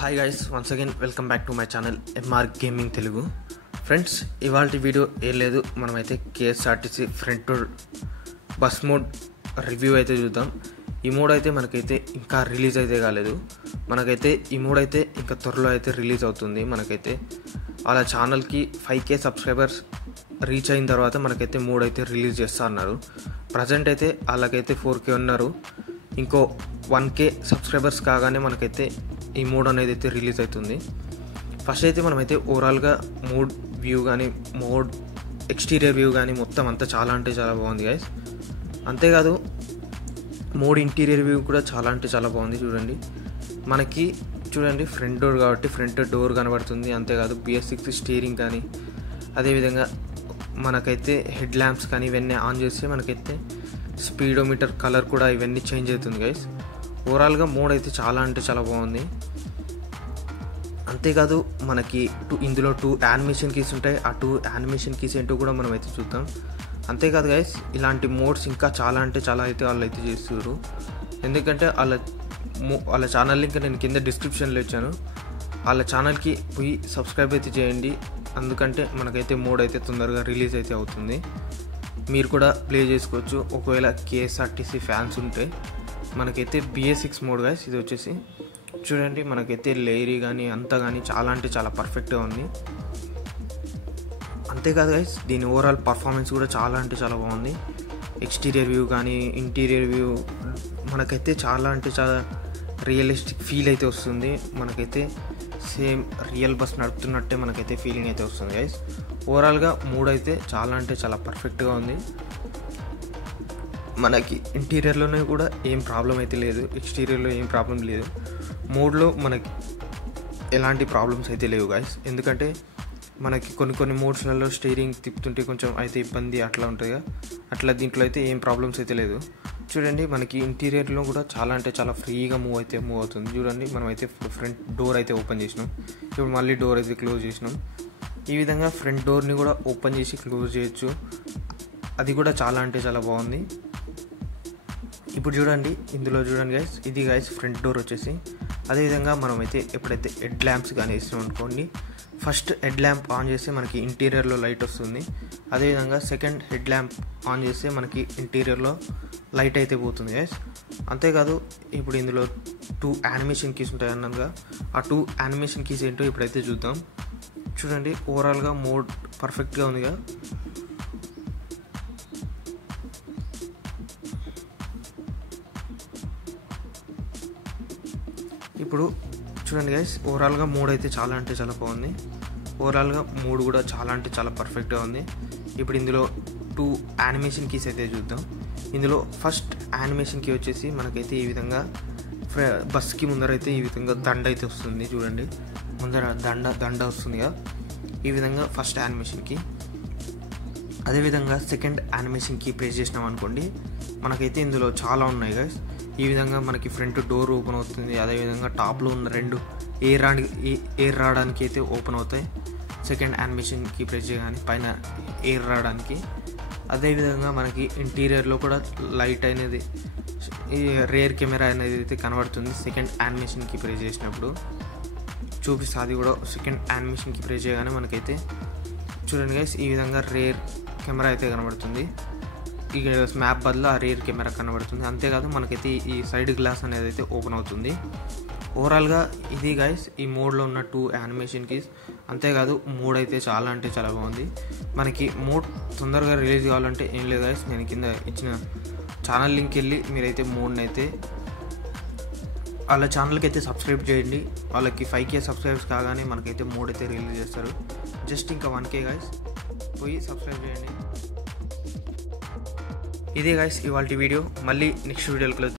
Hi guys, once again welcome back to my channel MR gaming Telugu. Friends, ఇవాళ video ఏం లేదు, మనమైతే KSRTC front door bus mode review అయితే చూద్దాం. ఈ మోడ్ అయితే మనకైతే ఇంకా రిలీజ్ అయితే కాలేదు. మనకైతే ఈ మోడ్ అయితే ఇంకా త్వరలో అయితే రిలీజ్ అవుతుంది. మనకైతే వాళ్ళ ఛానల్కి 5K సబ్స్క్రైబర్స్ రీచ్ అయిన తర్వాత మనకైతే మోడ్ అయితే రిలీజ్ చేస్తా అన్నారు. ప్రజెంట్ అయితే వాళ్ళకైతే 4K ఉన్నారు. ఇంకో 1K సబ్స్క్రైబర్స్ కాగానే మనకైతే ఈ మోడ్ అనేది అయితే రిలీజ్ అవుతుంది. ఫస్ట్ అయితే మనమైతే ఓవరాల్గా మోడ్ వ్యూ కానీ మోడ్ ఎక్స్టీరియర్ వ్యూ కానీ మొత్తం అంతా చాలా అంటే చాలా బాగుంది గైస్. అంతేకాదు మోడ్ ఇంటీరియర్ వ్యూ కూడా చాలా అంటే చాలా బాగుంది. మనకి చూడండి ఫ్రంట్ డోర్ కాబట్టి ఫ్రంట్ డోర్ కనబడుతుంది. అంతేకాదు BS6 స్టీరింగ్ కానీ, అదేవిధంగా మనకైతే హెడ్ ల్యాంప్స్ కానీ ఇవన్నీ ఆన్ చేస్తే మనకైతే స్పీడోమీటర్ కలర్ కూడా ఇవన్నీ చేంజ్ అవుతుంది గైస్. ఓవరాల్గా మోడ్ అయితే చాలా అంటే చాలా బాగుంది. అంతేకాదు మనకి ఇందులో 2 యానిమేషన్ కీస్ ఉంటాయి. ఆ 2 యానిమేషన్ కీస్ ఏంటో కూడా మనం అయితే చూద్దాం. అంతేకాదు గైస్, ఇలాంటి మోడ్స్ ఇంకా చాలా అంటే చాలా అయితే వాళ్ళు అయితే చేస్తున్నారు. ఎందుకంటే వాళ్ళ ఛానల్ లింక్ నేను కింద డిస్క్రిప్షన్లో ఇచ్చాను. వాళ్ళ ఛానల్కి పోయి సబ్స్క్రైబ్ అయితే చేయండి. ఎందుకంటే మనకైతే మోడ్ అయితే తొందరగా రిలీజ్ అయితే అవుతుంది. మీరు కూడా ప్లే చేసుకోవచ్చు ఒకవేళ కేఎస్ఆర్టీసీ ఫ్యాన్స్ ఉంటే. మనకైతే BS6 మోడ్ గైస్ ఇది వచ్చేసి చూడండి. మనకైతే లేయరీ కానీ అంతా కానీ చాలా అంటే చాలా పర్ఫెక్ట్గా ఉంది. అంతేకాదు గైస్, దీని ఓవరాల్ పర్ఫార్మెన్స్ కూడా చాలా అంటే చాలా బాగుంది. ఎక్స్టీరియర్ వ్యూ కానీ ఇంటీరియర్ వ్యూ మనకైతే చాలా అంటే చాలా రియలిస్టిక్ ఫీల్ అయితే వస్తుంది. మనకైతే సేమ్ రియల్ బస్ నడుపుతున్నట్టే మనకైతే ఫీలింగ్ అయితే వస్తుంది గైస్. ఓవరాల్గా మూడ్ అయితే చాలా అంటే చాలా పర్ఫెక్ట్గా ఉంది. మనకి ఇంటీరియర్లోనే కూడా ఏం ప్రాబ్లం అయితే లేదు, ఎక్స్టీరియర్లో ఏం ప్రాబ్లం లేదు. మోడ్లో మనకి ఎలాంటి ప్రాబ్లమ్స్ అయితే లేవు గైస్. ఎందుకంటే మనకి కొన్ని మోడ్స్లలో స్టీరింగ్ తిప్పుతుంటే కొంచెం అయితే ఇబ్బంది అట్లా ఉంటుంది. అట్లా దీంట్లో అయితే ఏం ప్రాబ్లమ్స్ అయితే లేదు. చూడండి, మనకి ఇంటీరియర్లో కూడా చాలా అంటే చాలా ఫ్రీగా మూవ్ అవుతుంది. చూడండి, మనం అయితే ఫ్రంట్ డోర్ అయితే ఓపెన్ చేసినాం. ఇప్పుడు మళ్ళీ డోర్ అయితే క్లోజ్ చేసినాం. ఈ విధంగా ఫ్రంట్ డోర్ని కూడా ఓపెన్ చేసి క్లోజ్ చేయొచ్చు. అది కూడా చాలా అంటే చాలా బాగుంది. ఇప్పుడు చూడండి, ఇందులో చూడండి గైస్, ఇది గైస్ ఫ్రంట్ డోర్ వచ్చేసి. అదేవిధంగా మనమైతే ఎప్పుడైతే హెడ్ ల్యాంప్స్ కానీ వేసినాం అనుకోండి, ఫస్ట్ హెడ్ ల్యాంప్ ఆన్ చేస్తే మనకి ఇంటీరియర్లో లైట్ వస్తుంది. అదేవిధంగా సెకండ్ హెడ్ ల్యాంప్ ఆన్ చేస్తే మనకి ఇంటీరియర్లో లైట్ అయితే పోతుంది గైస్. అంతేకాదు ఇప్పుడు ఇందులో 2 యానిమేషన్ కీస్ ఉంటాయి అన్నగా. ఆ 2 యానిమేషన్ కీస్ ఏంటో ఇప్పుడైతే చూద్దాం. చూడండి, ఓవరాల్గా మోడ్ పర్ఫెక్ట్గా ఉందిగా. ఇప్పుడు చూడండి గైస్, ఓవరాల్గా మోడ్ అయితే చాలా అంటే చాలా బాగుంది. ఓవరాల్గా మోడ్ కూడా చాలా అంటే చాలా పర్ఫెక్ట్గా ఉంది. ఇప్పుడు ఇందులో 2 యానిమేషన్ కీస్ అయితే చూద్దాం. ఇందులో ఫస్ట్ యానిమేషన్ కీ వచ్చేసి మనకైతే ఈ విధంగా బస్కి ముందర అయితే ఈ విధంగా దండ అయితే వస్తుంది. చూడండి, ముందర దండ వస్తుందిగా. ఈ విధంగా ఫస్ట్ యానిమేషన్ కీ. అదేవిధంగా సెకండ్ యానిమేషన్ కీ ప్రెస్ చేసినాం అనుకోండి, మనకైతే ఇందులో చాలా ఉన్నాయి గైస్. ఈ విధంగా మనకి ఫ్రంట్ డోర్ ఓపెన్ అవుతుంది. అదేవిధంగా టాప్లో ఉన్న 2 ఎయిర్ రావడానికి అయితే ఓపెన్ అవుతాయి. సెకండ్ యానిమేషన్కి ప్రెస్ చేయగానే పైన ఎయిర్ రావడానికి. అదేవిధంగా మనకి ఇంటీరియర్లో కూడా లైట్ అనేది ఈ రేర్ కెమెరా అనేది అయితే కనబడుతుంది. సెకండ్ యానిమేషన్కి ప్రెస్ చేసినప్పుడు చూపిస్తుంది. అది కూడా సెకండ్ యానిమేషన్కి ప్రెస్ చేయగానే మనకైతే చూడండి గైస్, ఈ విధంగా రేర్ కెమెరా అయితే కనబడుతుంది. ఈ మ్యాప్ బదులు ఆ రేర్ కెమెరా కనబడుతుంది. అంతేకాదు మనకైతే ఈ సైడ్ గ్లాస్ అనేది అయితే ఓపెన్ అవుతుంది. ఓవరాల్గా ఇది గైస్ ఈ మోడ్లో ఉన్న 2 యానిమేషన్ కీస్. అంతేకాదు మోడ్ అయితే చాలా అంటే చాలా బాగుంది. మనకి మోడ్ తొందరగా రిలీజ్ కావాలంటే ఏం లేదు గైస్, నేను కింద ఇచ్చిన ఛానల్ లింక్ వెళ్ళి మీరైతే మోడ్ని అయితే వాళ్ళ ఛానల్కి అయితే సబ్స్క్రైబ్ చేయండి. వాళ్ళకి 5K సబ్స్క్రైబ్స్ కాగానే మనకైతే మోడ్ అయితే రిలీజ్ చేస్తారు. జస్ట్ ఇంకా 1K గైస్, పోయి సబ్స్క్రైబ్ చేయండి. ఇదే గైస్ ఇవాళ వీడియో. మళ్ళీ నెక్స్ట్ వీడియోలో